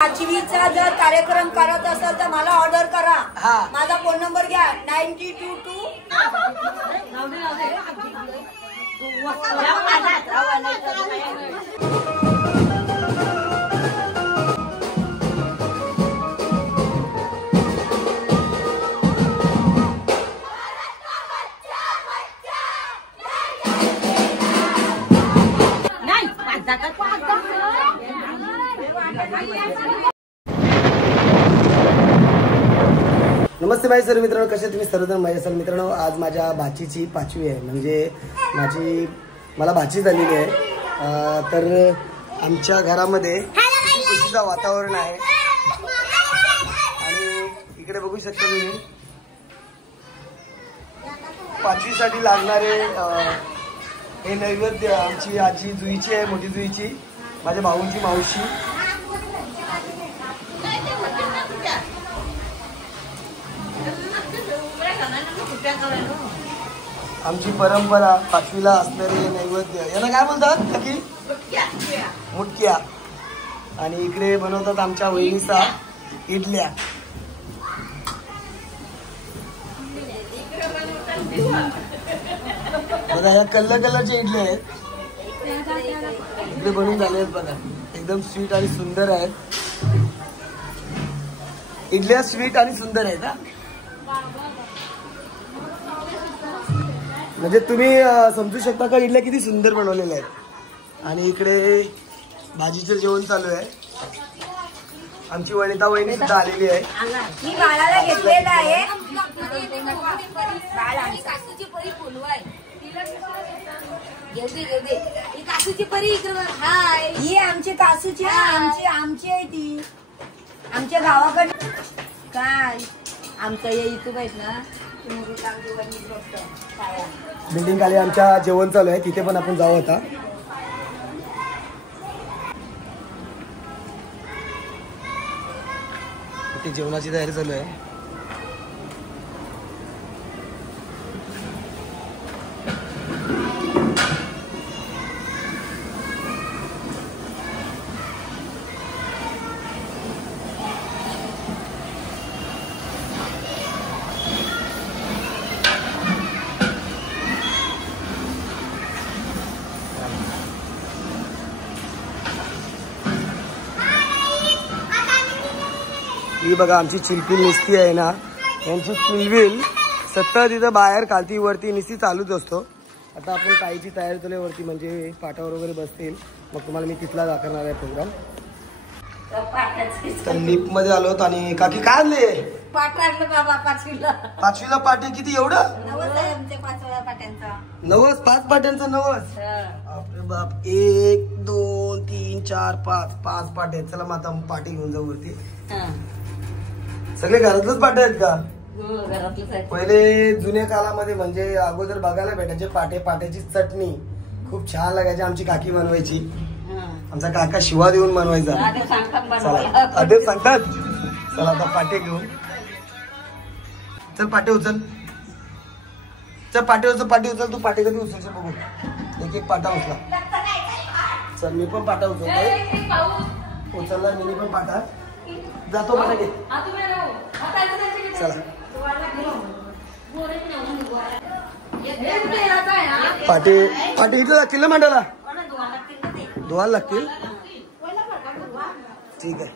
पाचवीचा जर कार्यक्रम करत असेल तर मला ऑर्डर करा। माझा फोन नंबर घ्या 9222 नमस्ते भाई सर मित्रांनो, कसे तुम्ही सर्वजण मजेत असाल मित्रांनो। आज माझ्या भाचीची 5वी आहे, म्हणजे मला भाची झालेली आहे। तर आमच्या घरामध्ये खुशीचं वातावरण आहे आणि इकडे बघू शकता तुम्ही 5वीसाठी लागणारे हे नैवेद्य आमची आजी जुईची आहे, मोठी जुईची, माझ्या भाऊंची मावशी। आमची परंपरा 5वीला असणारे नैवेद्य याला काय बोलतात नक्की? मुटक्या। आणि इकडे बनवतात आमच्या वहिनीचा इडल्या। बघा या कलरच्या इडल्या आहेत, इकडे बनवून झाले आहेत बघा, एकदम स्वीट आणि सुंदर आहेत। इडल्या स्वीट आणि सुंदर आहेत हा, म्हणजे तुम्ही समजू शकता का इडल्या किती सुंदर बनवलेल्या आहेत। आणि इकडे भाजीचं जेवण चालू आहे। आमची वनिता वहिनी सुद्धा आलेली आहे। मी बाळाला घेतलेला आहे। ही आमची कासूची आमची आहे ती, आमच्या गावाकडे काय आमचं हे इथून आहेत ना, बिल्डिंग खाली आमच्या जेवण चालू आहे, तिथे पण आपण जाऊ आता। इथे जेवणाची तयारी चालू आहे। ही बघा आमची चिलपिल निस्ती आहे ना, यांची चिलबिल सतत इथं बाहेर खालती वरती निस्ती चालूच असतो। आता आपण ताईची तयारी चालू वरती, म्हणजे पाटावर वगैरे बसतील, मग तुम्हाला मी तिथला दाखवणार आहे प्रोग्राम। तर लिफ्ट मध्ये आलोत आणि काकी काय आणले? पाट आणलं बाबा 5वीला पाटे किती एवढं? 90 आहे आमच्या 5 पाट्यांचा। 90? 5 पाट्यांचा 90? अरे बाप, 1 2 3 4 5 पाटे। चला मग आता पाटे घेऊन जाऊ वरती। सगळे घरातलंच पाटे आहेत का? घरातलंच आहे। पहिले जुन्या काळामध्ये म्हणजे अगोदर बघायला भेटायचे पाट्याची चटणी खूप छान लागायची, आमची काकी बनवायची, आमचा काका शिवा देऊन बनवायचा। आदेश सांगतात। चला आता पाटे घेऊन, चल पाटे उचल, चल पाटे उचल, तू पाटे कधी उचलशील बघू, एक पाटा उचला। चल मी पण पाटा उचलतोय, उचलला मी पण पाटा, जातो पाटा घे। चला पाटे इकडे लागतील ना मांडायला, धुवायला लागतील, ठीक आहे।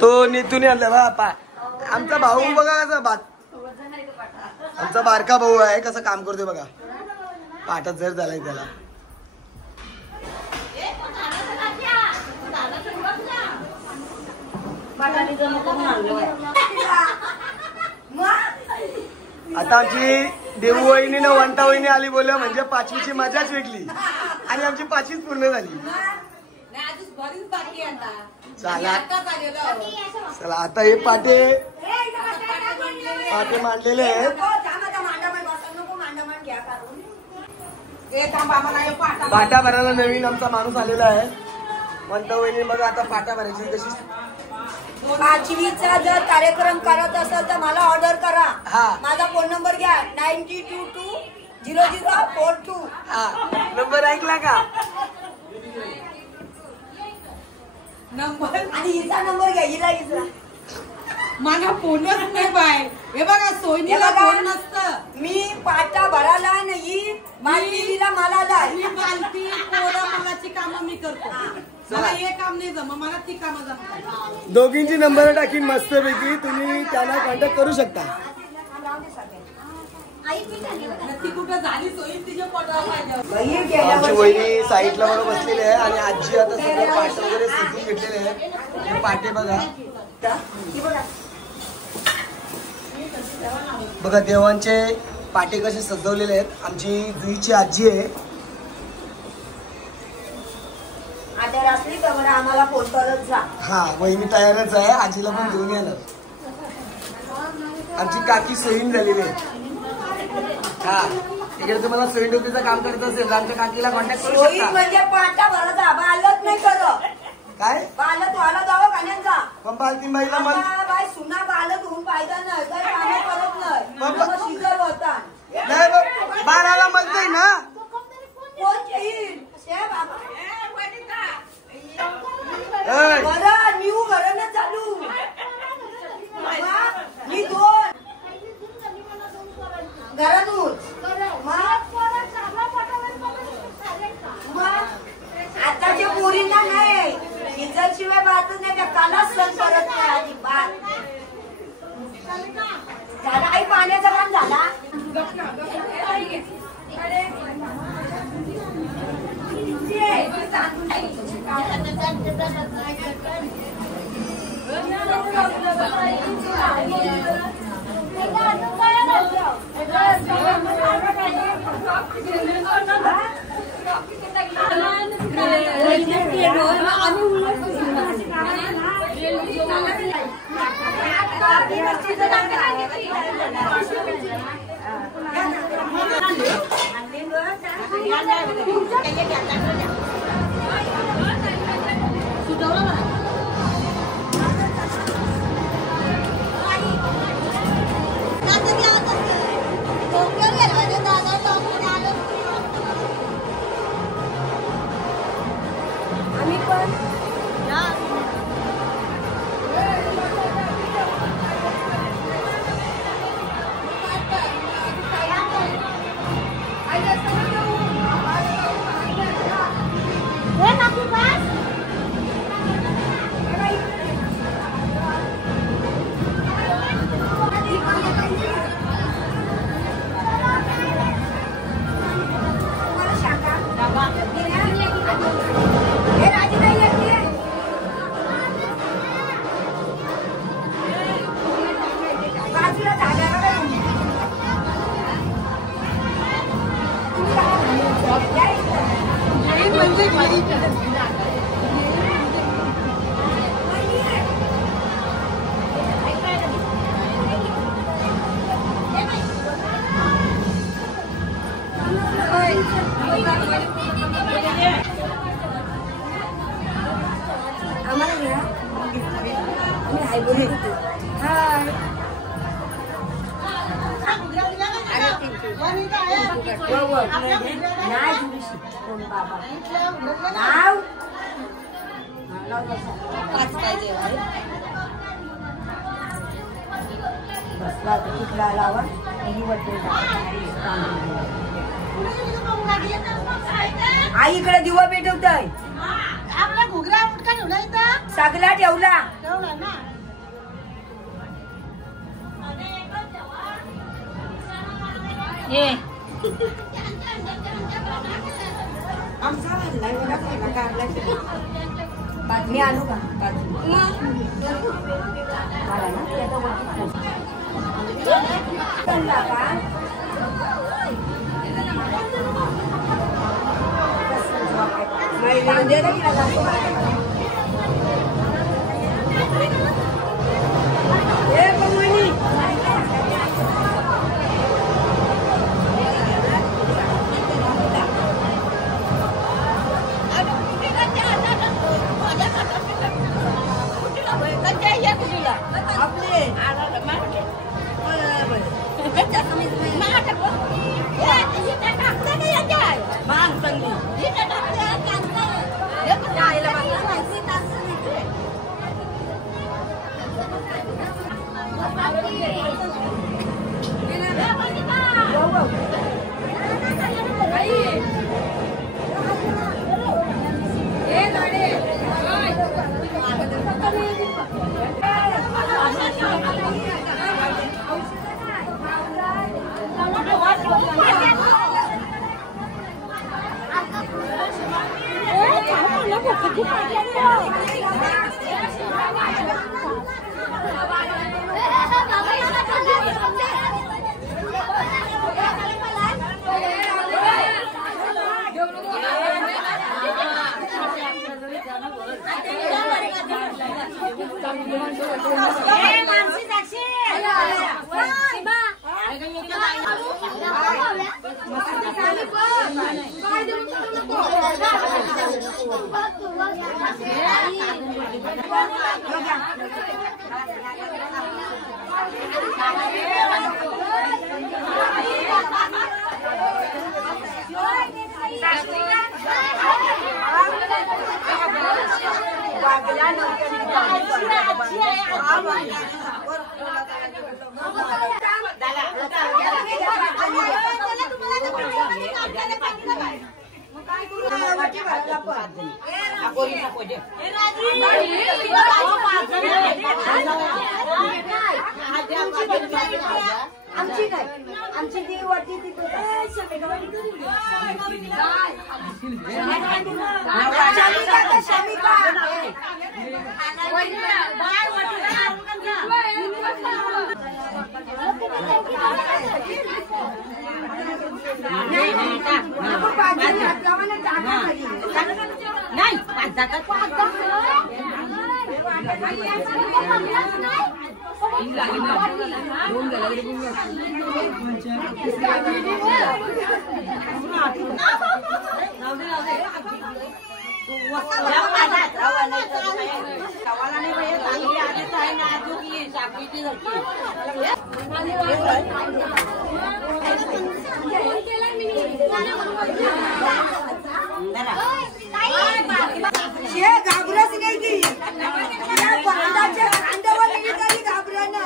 तो नितून आणला बापा, आमचा भाऊ बघा कसा आमचा बारका भाऊ आहे, कसं काम करतोय बघा, पाटात जर झालाय त्याला। आता आमची देऊ वहिनी वंटा वहिनी आली बोलल्या म्हणजे 5वीची मजाच वेगळी, आणि आमची 5वीच पूर्ण झाली। चला आता हे पाटे मांडलेले आहेत। पाटा भरायला नवीन आमचा माणूस आलेला आहे, वंटा वहिनी बघा आता पाटा भरायची कशी। 5वीचा जर कार्यक्रम करत असेल तर मला ऑर्डर करा। माझा फोन नंबर घ्या 9222 0042। नंबर ऐकला का? नंबर आणि हिचा नंबर घ्या, हिला हिचा. मला फोनच नाही बाय. हे बघा सोयीला फोन नसतं. मी पाटा भराला नाही, मालकीला मला लाय. मी बालती पोरं मलाची कामं मी करतो. मला हे काम नाही जमत, मला ती कामं जमतात. दोघींची नंबर टाकीन मस्तपैकी, तुम्ही त्यांना कॉन्टॅक्ट करू शकता. ती कुठं झाली सोयी तिच्या पोटावर पाहिजे. आमची वहिनी साईडला बरोबर बसलेली आहे आणि आजी आता सगळं पाट वगैरे शिकून घेतलेले आहे. हे पाटे बघा बघा, देवांचे पाटे कसे सजवलेले आहेत. आमची जुईची आजी आहे. आता असली तर बरं आम्हाला फोन करत जा. हा, वहिनी तयारच आहे, आजीला पण घेऊन यायला. आमची काकी सोयीन झालेली आहे. हा, इकडे तुम्हाला सोयी डोकीचं काम करत असेल तर आमच्या काकीला कॉन्टॅक्ट करू सोयी शकता. म्हणजे पाटा भरायचा, बालत नाही करत. काय बालत व्हायला जावं खाण्याचा. पण बालतीन बाईला मन बाय सुना बालत होऊन फायदा नाही, काही कामं करत नाही. बाबा. मग शिजर होता. नाही बघ, बाराला म्हणतोय ना. कोण येईल? शे बाबा. ऐ, बरं, न्यू घरानं चालू. बाबा, मी दोन घरातून. आताच्या पोरींना नाही, शिजर शिवाय बातच नाही, त्या कालाच सण करत नाही अजिबात. झाला आई, पाण्याचा काम झाला. आई इकडे दिवा पेटवताय. आपला घुगरा मुटका ठेवला इथं, सगळा ठेवला. ठेवला ना. मी आणू का? आमची काय आमची ती वाटी तिथं नाही घाबरच नाही ती बांधाच्या खांद्यावर तरी घाबरा ना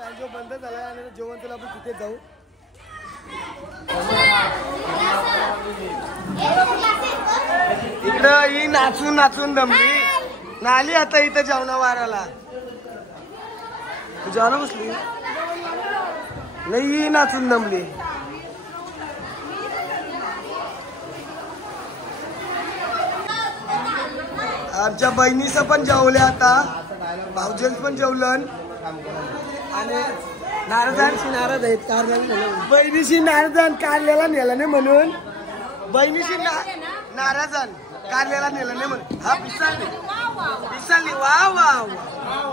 बँजो बंद झाला आणि जेवण तुला आपण तिथे जाऊ. इकडं ही नाचून नाचून दमली नाली आता इथं जेवणा वाराला. तू जेवणा बसली नाही, ही नाचून दमली. आमच्या बहिणीचं पण जेवले आता, भाऊजेंच पण जेवलं आणि नारदांशी नाराज आहेत कारल्याला. बहिणीशी नारदान कारल्याला नेला नाही म्हणून, बहिणीशी नाराजान कारल्याला नेलं नाही म्हणून. हा पिसाळली पिसाळली. वा वा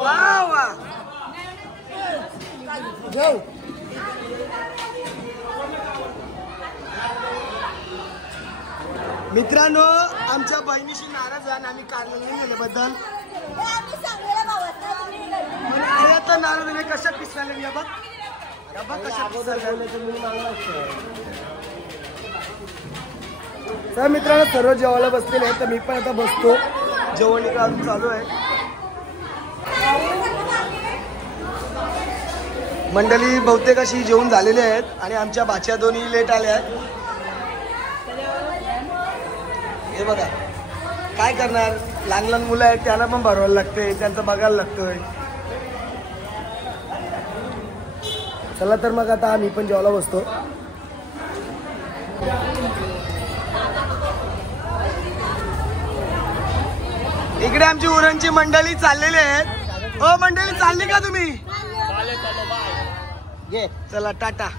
वा वा जाऊ. मित्रांनो आमच्या बहिणीशी नाराज आहे आम्ही कारल्याला नेल्याबद्दल. तर नारदाने कशा पिसाळले या बघ, कशा तर मित्रांनो सर्व जेवायला बसलेले आहेत, तर मी पण आता बसतो. जेवण इकडे अजून चालू आहे. मंडळी बहुतेक अशी जेवण झालेली आहेत आणि आमच्या बाच्या दोन्ही लेट आल्या आहेत. हे बघा काय करणार, लहान लहान मुलं आहेत त्यांना पण भरवायला लागते, त्यांचं बघायला लागतोय. चला तर मग आता मी पण जेवायला बसतो. इकडे आमची उरणची मंडळी चाललेली आहेत. ओ मंडळी चालली का तुम्ही? चला टाटा.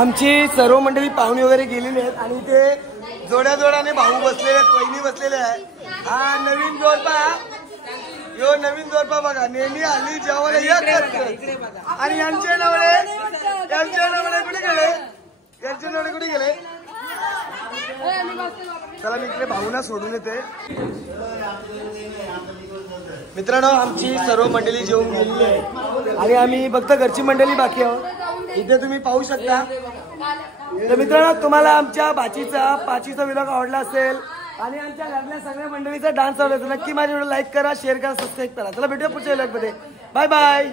आमची सर्व मंडळी पाहुणे वगैरे गेलेली आहेत आणि ते जोड्या जोड्याने भाऊ बसलेले आहेत, वहिनी बसलेले आहेत. हा नवीन जोडपा, यो नवीन जोडपा बघा नेहमी आली जेवायला येत. आणि यांचे नवरे कुठे गेले? यांचे नवरे कुठे गेले? चला मी इकडे भाऊना सोडून येते. मित्रांनो आमची सर्व मंडळी जेवून गेलेली आहे आणि आम्ही फक्त घरची मंडळी बाकी आहोत. इथे तुम्ही पाहू शकता. तर मित्रांनो तुम्हाला आमच्या पाचीचा व्लॉग आवडला असेल आणि आमच्या घरातल्या सगळ्या मंडळीचा डान्स आवडला तर नक्की माझ्या व्हिडिओ लाईक करा, शेअर करा, सबस्क्राईब करा. चला भेटूया पुढच्या व्लॉग मध्ये. Bye bye.